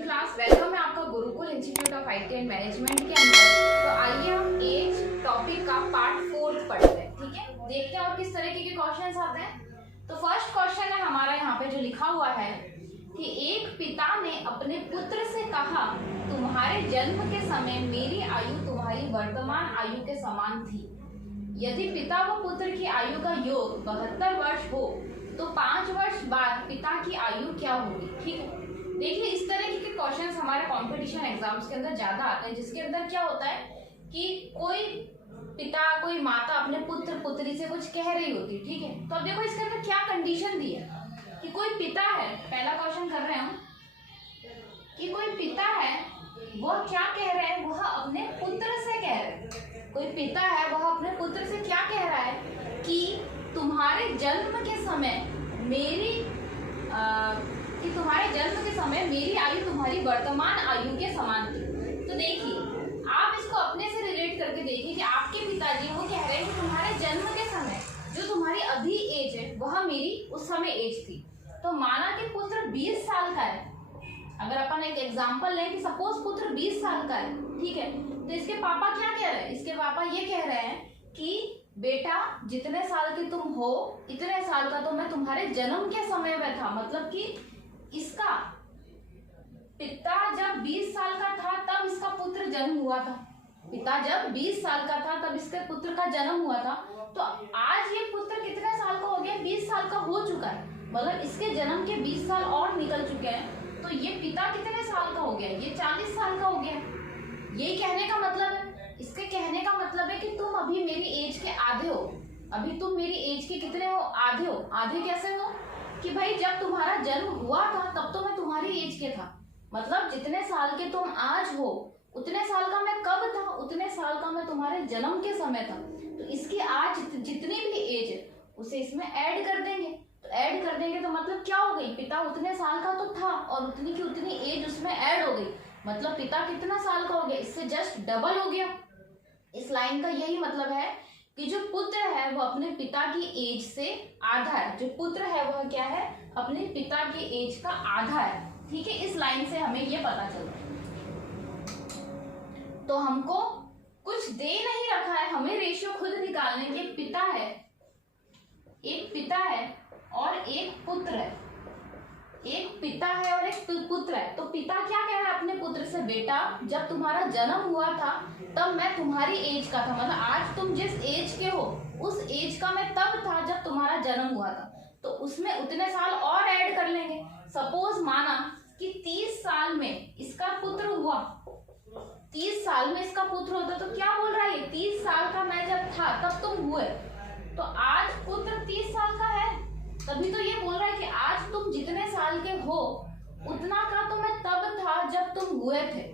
Morning class. Welcome है आपका Gurukul institute of IT and management के अंदर। तो आइए हम एज टॉपिक का पार्ट 4 पढ़ते हैं। ठीक है, देखते हैं और किस तरीके के क्वेश्चंस आते हैं। तो फर्स्ट क्वेश्चन है हमारा यहाँ पे जो लिखा हुआ है कि एक पिता ने अपने पुत्र से कहा, तुम्हारे जन्म के समय मेरी आयु तुम्हारी वर्तमान आयु के समान थी। यदि पिता व पुत्र की आयु का योग 72 वर्ष हो तो 5 वर्ष बाद पिता की आयु क्या होगी। ठीक है, देखिए इस तरह के क्वेश्चंस हमारे कंपटीशन एग्जाम्स के अंदर ज्यादा आते हैं, जिसके अंदर क्या होता है कि कोई पिता कोई माता अपने पुत्र पुत्री से कुछ कह रही होती है। ठीक है, तो अब देखो इसके अंदर क्या कंडीशन दी है कि कोई पिता है, पहला क्वेश्चन कर रहे हैं हम कि कोई पिता है वह क्या कह रहे हैं, वह अपने पुत्र से कह रहे हैं। कोई पिता है वह अपने पुत्र से क्या कह रहा है कि तुम्हारे जन्म के समय मेरी आयु तुम्हारी वर्तमान आयु के समान थी। तो देखिए आप इसको अपने से रिलेट करके देखिए कि आपके पिताजी वो कह रहे हैं कि तुम्हारे जन्म के समय जो तुम्हारी अभी एज है वह मेरी उस समय एज थी। तो माना कि पुत्र 20 साल का है, अगर अपन एक एग्जांपल लें कि सपोज पुत्र 20 साल का है, ठीक है, तो इसके पापा क्या कह रहे हैं, इसके पापा ये कह रहे हैं कि बेटा जितने साल के तुम हो इतने साल का तो मैं तुम्हारे जन्म के समय में था। मतलब कि इसका पिता जब 20 साल का था तब इसका पुत्र जन्म हुआ था। पिता जब 20 साल का था तब इसके पुत्र का जन्म हुआ था। तो आज ये पुत्र कितने साल का हो गया, 20 साल का हो चुका है, मगर इसके जन्म के 20 साल और निकल चुके हैं। तो ये पिता कितने साल का हो गया, ये 40 साल का हो गया। ये कहने का मतलब है, इसके कहने का मतलब है कि तुम अभी मेरी एज के आधे हो। अभी तुम मेरी एज के कितने हो, आधे हो। आधे कैसे हो कि भाई जब तुम्हारा जन्म हुआ था तब तो मैं तुम्हारी एज के था। मतलब जितने साल के तुम आज हो उतने साल का मैं कब था, उतने साल का मैं तुम्हारे जन्म के समय था। तो इसकी आज जितनी भी एज है उसे इसमें ऐड कर देंगे। तो ऐड कर देंगे तो मतलब क्या हो गई, पिता उतने साल का तो था और उतनी की उतनी एज उसमें ऐड हो गई। मतलब पिता कितना साल का हो गया, इससे जस्ट डबल हो गया। इस लाइन का यही मतलब है कि जो पुत्र है वो अपने पिता की एज से आधा है। जो पुत्र है वह क्या है, अपने पिता की एज का आधा है। ठीक है, इस लाइन से हमें ये पता चलता है। तो हमको कुछ दे नहीं रखा है, हमें रेशियो खुद निकालने की। एक पिता है और एक पुत्र है। एक पिता है और एक पुत्र है। तो पिता क्या कह रहा है अपने पुत्र से, बेटा जब तुम्हारा जन्म हुआ था तब मैं तुम्हारी एज का था। मतलब आज तुम जिस एज के हो उस एज का मैं तब था जब तुम्हारा जन्म हुआ था। तो उसमें उतने साल और ऐड कर लेंगे। सपोज माना कि 30 साल में इसका पुत्र हुआ, 30 साल में इसका पुत्र होता तो क्या बोल रहा है, 30 साल का मैं जब था तब तुम हुए। तो आज पुत्र 30 साल का है, तभी तो ये बोल रहा है कि आज तुम जितने साल के हो उतना का तो मैं तब था जब तुम हुए थे।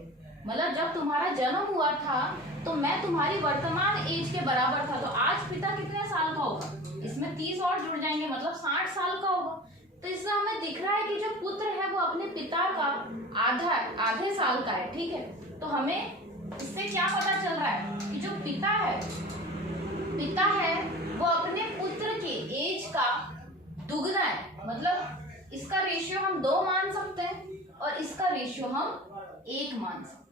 मतलब जब तुम्हारा जन्म हुआ था तो मैं तुम्हारी वर्तमान एज के बराबर था। तो आज पिता कितने साल का होगा, इसमें 30 और जुड़ जाएंगे, मतलब 60 साल का होगा। तो इससे हमें दिख रहा है कि जो पुत्र है वो अपने पिता का आधे साल का है। ठीक है, तो हमें इससे क्या पता चल रहा है कि जो पिता है वो अपने पुत्र के एज का दुगना है। मतलब इसका रेशियो हम 2 मान सकते हैं और इसका रेशियो हम 1 मान सकते हैं।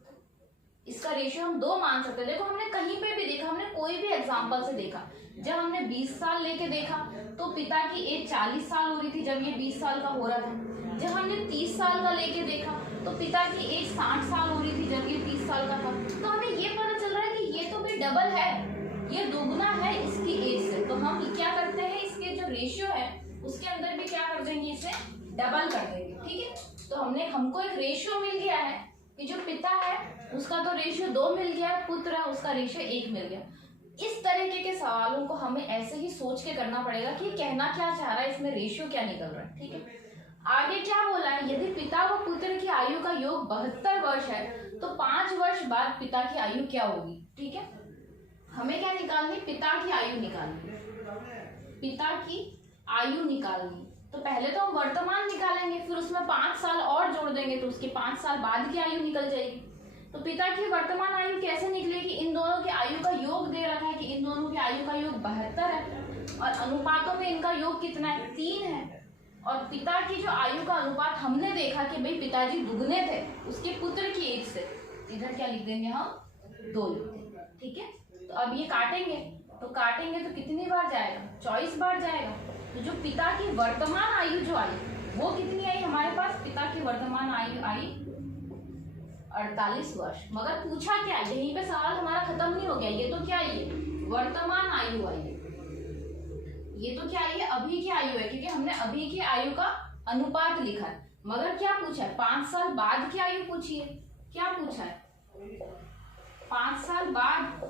इसका रेशियो हम 2 मान सकते हैं। देखो हमने कहीं पे भी देखा, हमने कोई भी एग्जांपल से देखा, जब हमने 20 साल लेके देखा तो पिता की एज 40 साल हो रही थी जब ये 20 साल का हो रहा था। जब हमने 30 साल का लेके देखा तो पिता की एज 60 साल हो रही थी जब ये 30 साल का था। तो हमें ये पता चल रहा है कि ये तो भी डबल है, ये दोगुना है इसकी एज से। तो हम क्या करते हैं, इसके जो रेशियो है उसके अंदर भी क्या कर देंगे, इसे डबल कर देंगे। ठीक है, तो हमको एक रेशियो मिल गया है कि जो पिता है उसका तो रेशियो 2 मिल गया, पुत्र है उसका रेशियो 1 मिल गया। इस तरीके के सवालों को हमें ऐसे ही सोच के करना पड़ेगा कि कहना क्या चाह रहा है, इसमें रेशियो क्या निकल रहा है। ठीक है, आगे क्या बोला है, यदि पिता व पुत्र की आयु का योग 72 वर्ष है तो 5 वर्ष बाद पिता की आयु क्या होगी। ठीक है, हमें क्या निकालनी, पिता की आयु निकालनी। पिता की आयु निकालनी तो पहले तो हम वर्तमान निकालेंगे, फिर उसमें 5 साल और जोड़ देंगे तो उसके 5 साल बाद की आयु निकल जाएगी। तो पिता की वर्तमान आयु कैसे निकलेगी, इन दोनों की आयु का योग दे रखा है कि इन दोनों की आयु का योग 72 है और अनुपातों में इनका योग कितना है, 3 है। और पिता की जो आयु का अनुपात हमने देखा कि भाई पिताजी दुगने थे उसके पुत्र की एज से, इधर क्या लिख देंगे हम 2 लिख देंगे, ठीक है। तो अब ये काटेंगे तो कितनी बार जाएगा, 24 बार जाएगा। तो जो पिता की वर्तमान आयु जो आई वो कितनी आई हमारे पास, पिता की वर्तमान आयु आई 48 वर्ष। मगर पूछा क्या, यहीं पे सवाल हमारा खत्म नहीं हो गया। ये तो क्या है, वर्तमान आयु आई है, ये तो क्या है, अभी की आयु है, क्योंकि हमने अभी की आयु का अनुपात लिखा है। मगर क्या पूछा है, 5 साल बाद की आयु पूछी है। क्या पूछा है, 5 साल बाद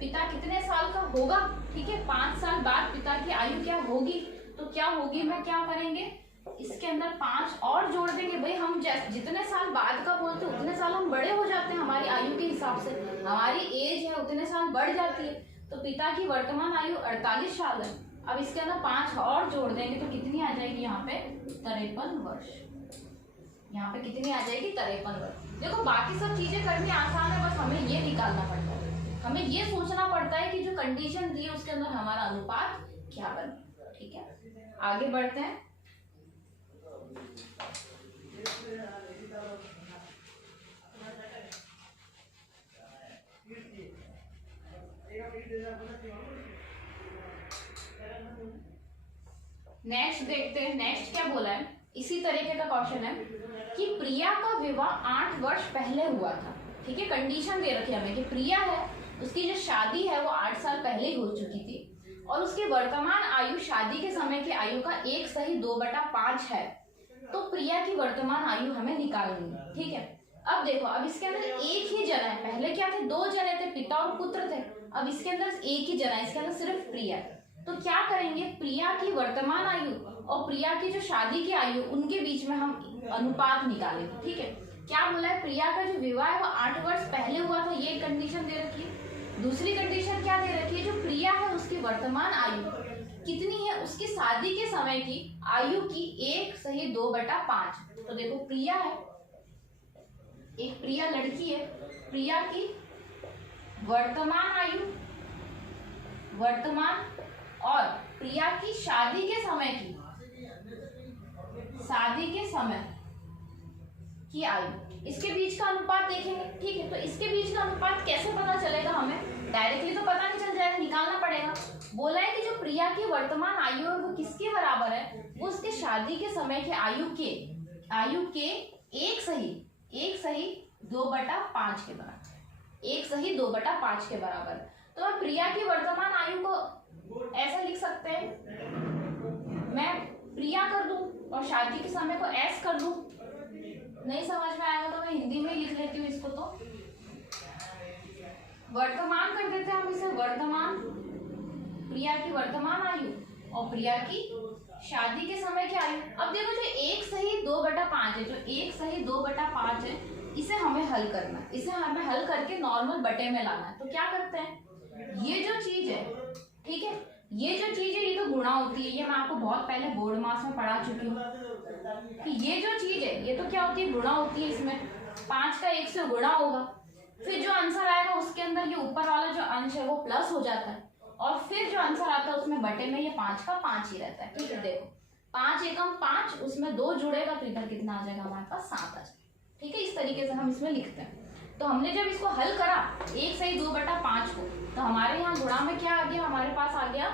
पिता कितने साल का होगा, ठीक है। 5 साल बाद पिता की आयु क्या होगी, तो क्या होगी, मैं क्या करेंगे, इसके अंदर 5 और जोड़ देंगे। भाई हम जितने साल बाद का बोलते हैं उतने साल हम बड़े हो जाते हैं, हमारी आयु के हिसाब से हमारी एज है उतने साल बढ़ जाती है। तो पिता की वर्तमान आयु 48 साल है। अब इसके अंदर 5 और जोड़ देंगे तो कितनी आ जाएगी, यहाँ पे 53 वर्ष। यहाँ पे कितनी आ जाएगी, 53 वर्ष। देखो बाकी सब चीजें करनी आसान है, बस हमें ये निकालना पड़ता है, हमें ये सोचना पड़ता है कि जो कंडीशन दी है उसके अंदर हमारा अनुपात क्या बने, ठीक है। आगे बढ़ते हैं। नेक्स्ट देखते हैं, नेक्स्ट क्या बोला है, इसी तरीके का क्वेश्चन है कि प्रिया का विवाह 8 वर्ष पहले हुआ था, ठीक है। कंडीशन दे रखी है हमें कि प्रिया है उसकी जो शादी है वो 8 साल पहले ही हो चुकी थी और उसकी वर्तमान आयु शादी के समय की आयु का 1/2/5 है। तो प्रिया की वर्तमान आयु हमें निकालनी है, ठीक है। अब देखो, अब इसके अंदर एक ही जना है, पहले क्या थे, 2 जने थे, पिता और पुत्र थे। अब इसके अंदर एक ही जना है, इसके अंदर सिर्फ प्रिया। तो क्या करेंगे, प्रिया की वर्तमान आयु और प्रिया की जो शादी की आयु उनके बीच में हम अनुपात निकालेंगे, ठीक है। क्या बोला है, प्रिया का जो विवाह है वो 8 वर्ष पहले हुआ था, ये कंडीशन दे रखी है। दूसरी कंडीशन क्या दे रखी है, जो प्रिया है उसकी वर्तमान आयु कितनी है, उसकी शादी के समय की आयु की 1/2/5। तो देखो प्रिया है, एक प्रिया लड़की है, प्रिया की वर्तमान आयु, वर्तमान और प्रिया की शादी के समय की, शादी के समय की आयु, इसके बीच का अनुपात देखेंगे, ठीक है। तो इसके बीच का अनुपात कैसे पता चलेगा, हमें डायरेक्टली तो पता नहीं चल जाएगा, निकालना पड़ेगा। बोला है कि जो प्रिया की वर्तमान आयु है वो किसके बराबर है, वो उसके शादी के समय की आयु के 1/2/5 के बराबर, 1/2/5 के बराबर। तो हम प्रिया की वर्तमान आयु को ऐसा लिख सकते हैं, मैं प्रिया कर दूं और शादी के समय को एस कर दूं। नहीं समझ में आएगा तो मैं हिंदी में लिख लेती हूँ इसको। तो वर्तमान कर देते हैं हम इसे, वर्तमान, प्रिया की वर्तमान आयु और प्रिया की शादी के समय की आयु। अब देखो जो 1/2/5 है, जो 1/2/5 है, इसे हमें हल करना है, इसे हमें हल करके नॉर्मल बटे में लाना है। तो क्या करते हैं, ये जो चीज है, ठीक है, ये जो चीज है ये तो गुणा होती है, ये मैं आपको बहुत पहले बोर्ड मास में पढ़ा चुकी हूँ कि ये जो चीज है ये तो क्या होती है, गुणा होती है। इसमें 5 का 1 से गुणा होगा, फिर जो आंसर आएगा उसके अंदर ये ऊपर वाला जो अंश है वो प्लस हो जाता है और फिर जो आंसर आता है उसमें बटे में ये 5 का 5 ही रहता है, ठीक है। देखो 5 एकम 5, उसमें 2 जुड़ेगा तो इधर कितना आ जाएगा हमारे पास, 7 आ जाएगा, ठीक है। इस तरीके से हम इसमें लिखते हैं। तो हमने जब इसको हल करा 1/2/5 को, तो हमारे यहाँ गुणा में क्या आ गया, हमारे पास आ गया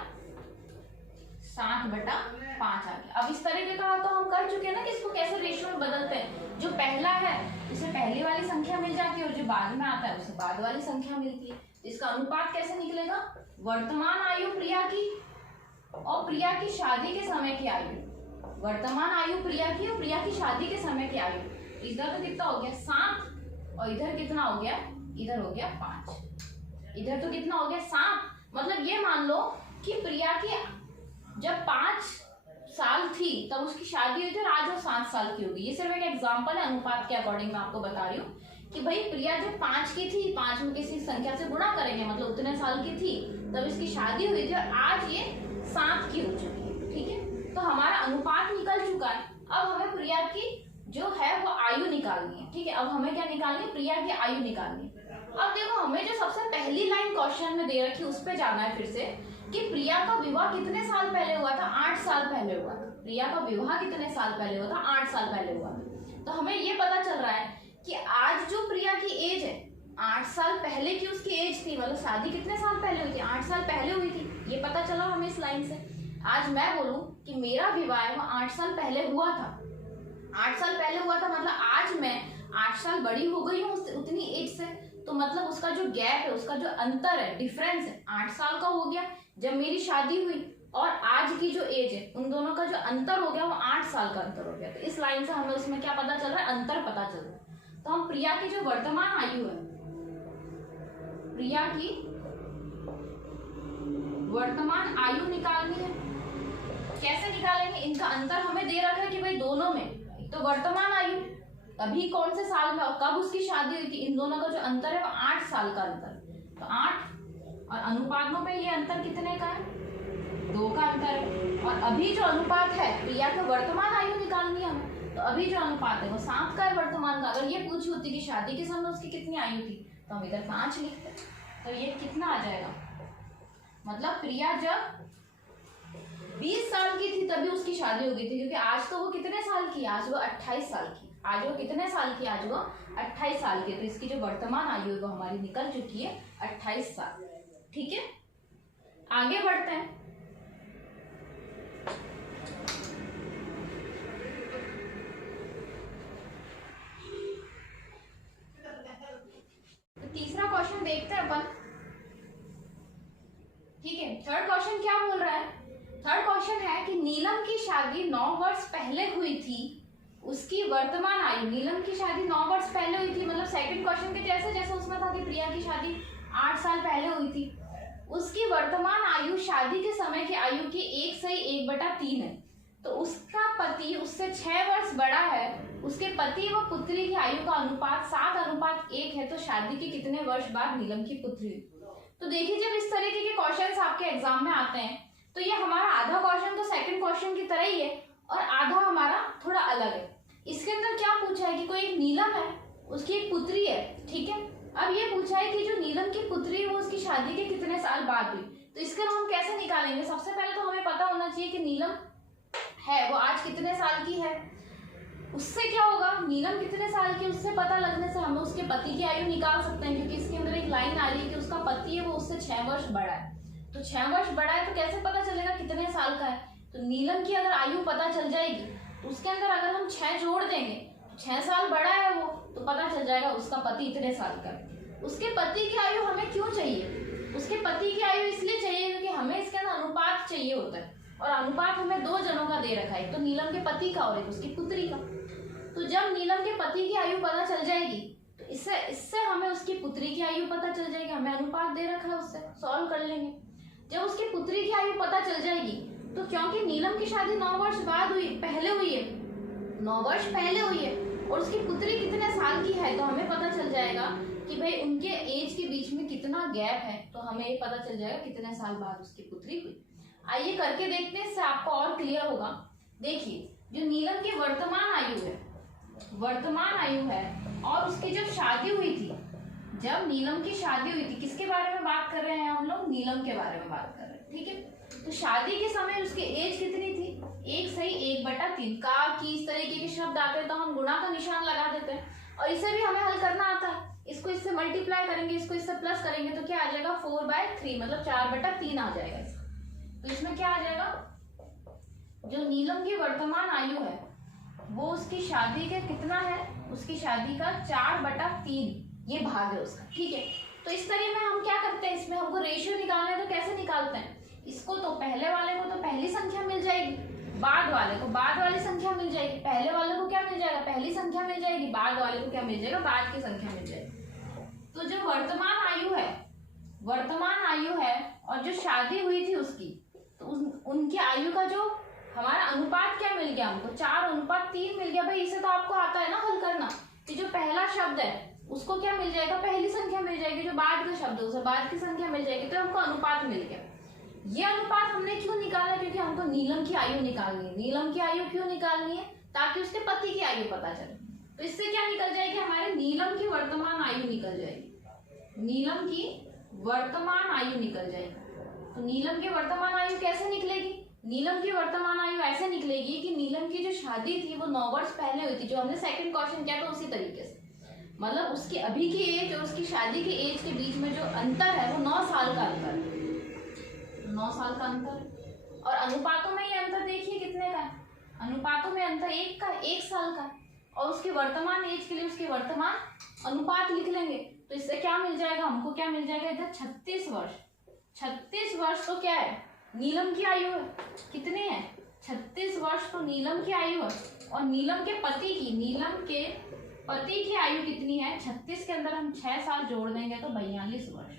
7/5 आ गया। अब इस तरीके का तो हम कर चुके हैं ना कि इसको कैसे रेशियो में बदलते हैं। जो पहला है उसे पहली वाली संख्या मिल जाती है और जो बाद में आता है उसे बाद वाली संख्या मिलती है। इसका अनुपात कैसे निकलेगा, वर्तमान आयु प्रिया की और प्रिया की शादी के समय की आयु, वर्तमान आयु प्रिया की और प्रिया की शादी के समय की आयु। इधर तो कितना हो गया 7 और इधर कितना हो गया, इधर हो गया 5, इधर तो कितना हो गया 7। मतलब ये मान लो कि प्रिया की जब 5 साल थी तब उसकी शादी हुई थी और आज वो 7 साल की होगी। ये सिर्फ एक एग्जांपल है, अनुपात के अकॉर्डिंग मैं आपको बता रही हूँ कि भाई प्रिया जब 5 की थी, 5 में किसी संख्या से गुणा करेंगे मतलब उतने साल की थी तब इसकी शादी हुई थी और आज ये 7 की हो चुकी है, ठीक है। तो हमारा अनुपात निकल चुका है। अब हमें प्रिया की जो है वो आयु निकालनी है, ठीक है। अब हमें क्या निकालनी है, प्रिया की आयु निकालनी है। अब देखो हमें जो सबसे पहली लाइन क्वेश्चन में दे रखी है उस पर जाना है फिर से कि प्रिया का विवाह कितने साल पहले हुआ था? 8 साल पहले हुआ था। प्रिया का विवाह कितने साल पहले हुआ था? 8 साल पहले हुआ था। तो हमें ये पता चल रहा है कि आज जो प्रिया की एज है, 8 साल पहले की उसकी एज थी, मतलब शादी कितने साल पहले हुई थी? 8 साल पहले हुई थी। ये पता चला हमें इस लाइन से। आज मैं बोलूं कि मेरा विवाह वो 8 साल पहले हुआ था, 8 साल पहले हुआ था, मतलब आज मैं 8 साल बड़ी हो गई हूँ उतनी एज से, तो मतलब उसका जो गैप है, उसका जो अंतर है, डिफरेंस है, 8 साल का हो गया जब मेरी शादी हुई, और आज की जो एज है उन दोनों का जो अंतर हो गया वो 8 साल का अंतर हो गया। तो इस लाइन से हमें उसमें क्या पता चल रहा है? अंतर पता चल रहा है। तो हम प्रिया की जो वर्तमान आयु है, प्रिया की वर्तमान आयु निकालनी है। कैसे निकालेंगे? इनका अंतर हमें दे रखा है कि भाई दोनों में तो वर्तमान आयु अभी कौन से साल में और कब उसकी शादी हुई थी, इन दोनों का जो अंतर है वो 8 साल का अंतर। तो 8 और अनुपातों पे ये अंतर कितने का है? 2 का अंतर है। और अभी जो अनुपात है, प्रिया का वर्तमान आयु निकालनी है हमें, तो अभी जो अनुपात है वो 7 का है वर्तमान का। अगर ये पूछी होती कि शादी के समय उसकी कितनी आयु थी, तो हम इधर 5 लिखते, तो ये कितना आ जाएगा? मतलब प्रिया जब 20 साल की थी तभी उसकी शादी हो गई थी, क्योंकि आज तो वो कितने साल की? आज वो 28 साल की। आज वो कितने साल की? आज वो 28 साल की। तो इसकी जो वर्तमान आयु है वो हमारी निकल चुकी है 28 साल। ठीक है, आगे बढ़ते हैं। तो तीसरा क्वेश्चन देखते हैं अपन। ठीक है, थर्ड क्वेश्चन क्या बोल रहा है? थर्ड क्वेश्चन है कि नीलम की शादी 9 वर्ष पहले हुई थी, उसकी वर्तमान आयु, नीलम की शादी 9 वर्ष पहले हुई थी, मतलब सेकंड क्वेश्चन के जैसे, जैसे उसमें था कि प्रिया की शादी 8 साल पहले हुई थी, उसकी वर्तमान आयु शादी के समय की आयु की 1/1/3 है। तो उसका पति उससे 6 वर्ष बड़ा है, उसके पति व पुत्री की आयु का अनुपात 7:1 है, तो शादी के कितने वर्ष बाद नीलम की पुत्री हुई? तो देखिए, जब इस तरीके के क्वेश्चंस आपके एग्जाम में आते हैं तो ये हमारा आधा क्वेश्चन तो सेकंड क्वेश्चन की तरह ही है और आधा हमारा थोड़ा अलग है। इसके अंदर क्या पूछा है कि कोई एक नीलम है, उसकी एक पुत्री है, ठीक है। अब ये पूछा है कि जो नीलम की पुत्री है वो उसकी शादी के कितने साल बाद हुई। तो इसके हम कैसे निकालेंगे? सबसे पहले तो हमें पता होना चाहिए कि नीलम है वो आज कितने साल की है। उससे क्या होगा, नीलम कितने साल की, उससे पता लगने से हम उसके पति की आयु निकाल सकते हैं, क्योंकि इसके अंदर एक लाइन आ रही है कि उसका पति है वो उससे 6 वर्ष बड़ा है। तो 6 वर्ष बड़ा है तो कैसे पता चलेगा कितने साल का है? तो नीलम की अगर आयु पता चल जाएगी तो उसके अंदर अगर हम 6 जोड़ देंगे, 6 साल बड़ा है वो, तो पता चल जाएगा उसका पति इतने साल का है। उसके पति की आयु हमें क्यों चाहिए? उसके पति की आयु इसलिए चाहिए क्योंकि हमें इसके अंदर अनुपात चाहिए होता है, और अनुपात हमें 2 जनों का दे रखा है, एक तो नीलम के पति का और एक उसकी पुत्री का। तो जब नीलम के पति की आयु पता चल जाएगी तो इससे हमें उसकी पुत्री की आयु पता चल जाएगी, हमें अनुपात दे रखा है, उससे सॉल्व कर लेंगे। जब उसकी पुत्री की आयु पता चल जाएगी तो क्योंकि नीलम की शादी 9 वर्ष बाद हुई, पहले हुई है, 9 वर्ष पहले हुई है, और उसकी पुत्री कितने साल की है, तो हमें पता चल जाएगा कि भाई उनके एज के बीच में कितना गैप है, तो हमें ये पता चल जाएगा कितने साल बाद उसकी पुत्री हुई। आइए करके देखते हैं, इससे आपको और क्लियर होगा। देखिए, जो नीलम की वर्तमान आयु है, वर्तमान आयु है, और उसकी जब शादी हुई थी, जब नीलम की शादी हुई थी, किसके बारे में बात कर रहे हैं हम लोग? नीलम के बारे में बात कर रहे हैं, ठीक है। तो शादी के समय उसकी एज कितनी थी? 1/1/3 का की इस तरीके के शब्द आते हैं तो हम गुणा का निशान लगा देते हैं, और इसे भी हमें हल करना आता है। इसको इससे मल्टीप्लाई करेंगे, इसको इससे प्लस करेंगे तो क्या आ जाएगा? 4/3, मतलब 4/3 आ जाएगा इसका। तो इसमें क्या आ जाएगा? जो नीलम की वर्तमान आयु है वो उसकी शादी के कितना है? उसकी शादी का 4/3 ये भाग है उसका, ठीक है। तो इस तरह में हम क्या करते हैं, इसमें हमको रेशियो निकालना है तो कैसे निकालते हैं? इसको तो पहले वाले को तो पहली संख्या मिल जाएगी, बाद वाले को बाद वाली संख्या मिल जाएगी। पहले वाले को क्या मिल जाएगा? पहली संख्या मिल जाएगी। बाद वाले को क्या मिल जाएगा? बाद की संख्या मिल जाएगी। तो जो वर्तमान आयु है, वर्तमान आयु है, और जो शादी हुई थी उसकी, तो उनकी आयु का जो हमारा अनुपात क्या मिल गया हमको? 4:3 मिल गया। भाई इसे तो आपको आता है ना हल करना, कि जो पहला शब्द है उसको क्या मिल जाएगा? पहली संख्या मिल जाएगी, जो बाद का शब्द है उसे बाद की संख्या मिल जाएगी, तो हमको अनुपात मिल गया। ये अनुपात हमने क्यों निकाला? क्योंकि हमको नीलम की आयु निकालनी है। नीलम की आयु क्यों निकालनी है? ताकि उसके पति की आयु पता चले। तो इससे क्या निकल जाएगी? हमारे नीलम की वर्तमान आयु निकल जाएगी, नीलम की वर्तमान आयु निकल जाएगी। तो नीलम की वर्तमान आयु कैसे निकलेगी? नीलम की वर्तमान आयु ऐसे निकलेगी कि नीलम की जो शादी थी वो 9 वर्ष पहले हुई थी, जो हमने सेकंड क्वेश्चन किया था उसी तरीके से। मतलब उसकी अभी की एज और उसकी शादी की एज के बीच में जो अंतर है वो 9 साल का अंतर है, 9 साल का अंतर। और अनुपातों में ये अंतर देखिए कितने का है, अनुपातों में अंतर 1 साल का। और उसकी वर्तमान एज के लिए उसके वर्तमान अनुपात लिख लेंगे, तो इससे क्या मिल जाएगा हमको, क्या मिल जाएगा इधर 36 वर्ष। 36 वर्ष तो क्या है, नीलम की आयु है। कितनी है? 36 वर्ष तो नीलम की आयु है। और नीलम के पति की आयु कितनी है? 36 के अंदर हम 6 साल जोड़ देंगे तो 42 वर्ष।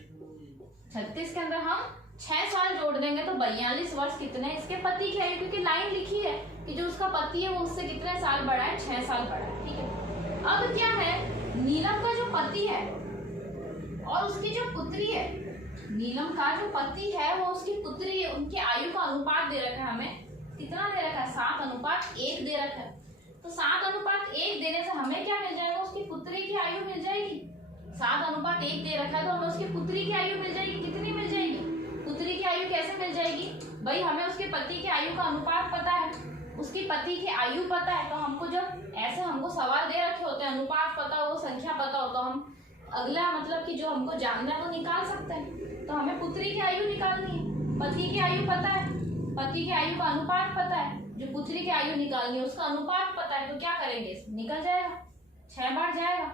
36 के अंदर हम 6 साल जोड़ देंगे तो 42 वर्ष कितने इसके पति की आयु, क्योंकि लाइन लिखी है कि जो उसका पति है वो उससे कितने साल बड़ा है, 6 साल बड़ा है। ठीक है, अब क्या है, नीलम का जो पति है और उसकी जो पुत्री है, नीलम का जो पति है वो उसकी पुत्री है, उनकी आयु का अनुपात दे रखा है हमें। कितना दे रखा है? 7:1 दे रखा है। तो 7:1 देने से हमें क्या मिल जाएगा? उसकी पुत्री की आयु मिल जाएगी। 7:1 दे रखा है तो हमें उसकी पुत्री की आयु मिल जाएगी। कितनी मिल जाएगी? पुत्री की आयु कैसे मिल जाएगी भाई? हमें उसके पति की आयु का अनुपात पता है, उसकी पति की आयु पता है, तो हमको जब ऐसे हमको सवाल दे रखे होते हैं, अनुपात पता हो, संख्या पता हो, तो हम अगला मतलब कि जो हमको जानना है वो निकाल सकते हैं। तो हमें पुत्री की आयु निकालनी है, पति की आयु पता है, पति की आयु का अनुपात पता है, जो पुत्री की आयु निकालनी है उसका अनुपात पता है, तो क्या करेंगे? निकल जाएगा, 6 बार जाएगा।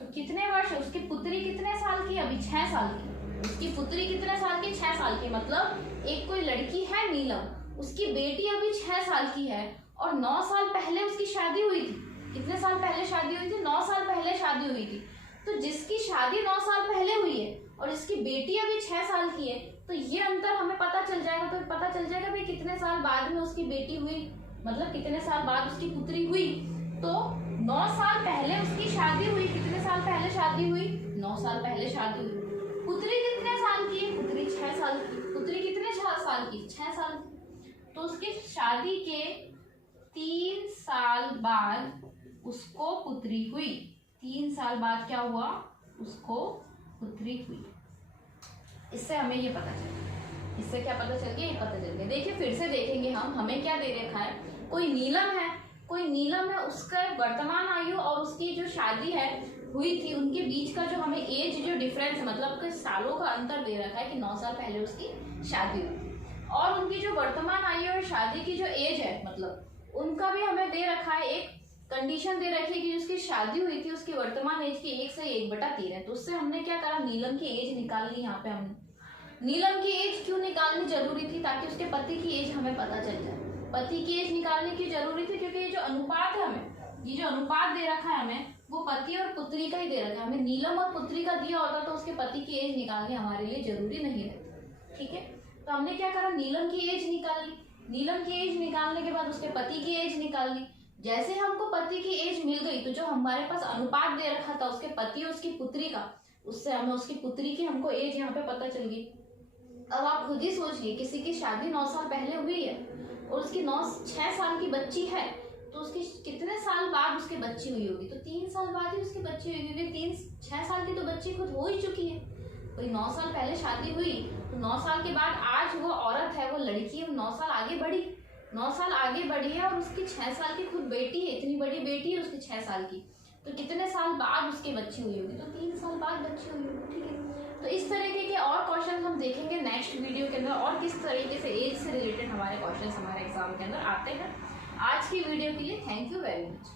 तो कितने वर्ष है? उसकी पुत्री कितने साल की? अभी 6 साल की। उसकी पुत्री कितने साल की? 6 साल की। मतलब एक कोई लड़की है नीलम, उसकी बेटी अभी 6 साल की है और 9 साल पहले उसकी शादी हुई थी। कितने साल पहले शादी हुई थी? 9 साल पहले शादी हुई थी। तो जिसकी शादी 9 साल पहले हुई है और इसकी बेटी अभी 6 साल की है, तो ये अंतर हमें पता चल जाएगा। तो पता चल जाएगा भाई कितने साल बाद में उसकी बेटी हुई, मतलब कितने साल बाद उसकी पुत्री हुई। तो 9 साल पहले उसकी शादी हुई। कितने साल पहले शादी हुई? 9 साल पहले शादी हुई। पुत्री कितने साल की है? पुत्री 6 साल की। पुत्री कितने साल की? 6 साल की। तो उसकी शादी के 3 साल बाद उसको पुत्री हुई। 3 साल बाद क्या हुआ? उसको पुत्री हुई। इससे हमें ये पता चल, इससे क्या पता चल गया? ये पता चल गया। देखिए फिर से देखेंगे हम, हमें क्या दे रखा है, कोई नीलम है, उसका वर्तमान आयु और उसकी जो शादी है हुई थी उनके बीच का जो हमें एज जो डिफरेंस मतलब के सालों का अंतर दे रखा है कि 9 साल पहले उसकी शादी हुई थी। और उनकी जो वर्तमान आयु और शादी की जो एज है मतलब उनका भी हमें दे रखा है, एक कंडीशन दे रखी है कि जिसकी शादी हुई थी उसकी वर्तमान एज की 1 से 1/3 है। तो उससे हमने क्या करा? नीलम की एज निकाल ली। यहाँ पे हमने नीलम की एज क्यों निकालनी जरूरी थी? ताकि उसके पति की एज हमें पता चल जाए। पति की एज निकालने की जरूरी थी क्योंकि ये जो अनुपात है हमें, ये जो अनुपात दे रखा है हमें, वो पति और पुत्री का ही दे रखा है। हमें नीलम और पुत्री का दिया होता तो उसके पति की एज निकालनी हमारे लिए जरूरी नहीं रहती। ठीक है, तो हमने क्या करा? नीलम की एज निकाल ली। नीलम की एज निकालने के बाद उसके पति की एज निकाल ली। जैसे हमको पति की एज मिल गई तो जो हमारे पास अनुपात दे रखा था उसके पति और उसकी पुत्री का, उससे हमें उसकी पुत्री की हमको एज यहाँ पे पता चल गई। अब आप खुद ही सोचिए, किसी की शादी 9 साल पहले हुई है और उसकी 6 साल की बच्ची है, तो उसकी कितने साल बाद उसकी बच्ची हुई होगी? तो 3 साल बाद ही उसकी बच्ची हुई, क्योंकि 6 साल की तो बच्ची खुद हो ही चुकी है। कोई 9 साल पहले शादी हुई तो 9 साल के बाद आज वो औरत है, वो लड़की है, 9 साल आगे बढ़ी, 9 साल आगे बढ़ी है और उसकी 6 साल की खुद बेटी है, इतनी बड़ी बेटी है उसकी 6 साल की, तो कितने साल बाद उसकी बच्ची हुई होगी? तो 3 साल बाद बच्ची हुई होगी। ठीक है, तो इस तरीके के और क्वेश्चन हम देखेंगे नेक्स्ट वीडियो के अंदर, और किस तरीके से एज से रिलेटेड हमारे क्वेश्चन हमारे एग्जाम के अंदर आते हैं। आज की वीडियो के लिए थैंक यू वेरी मच।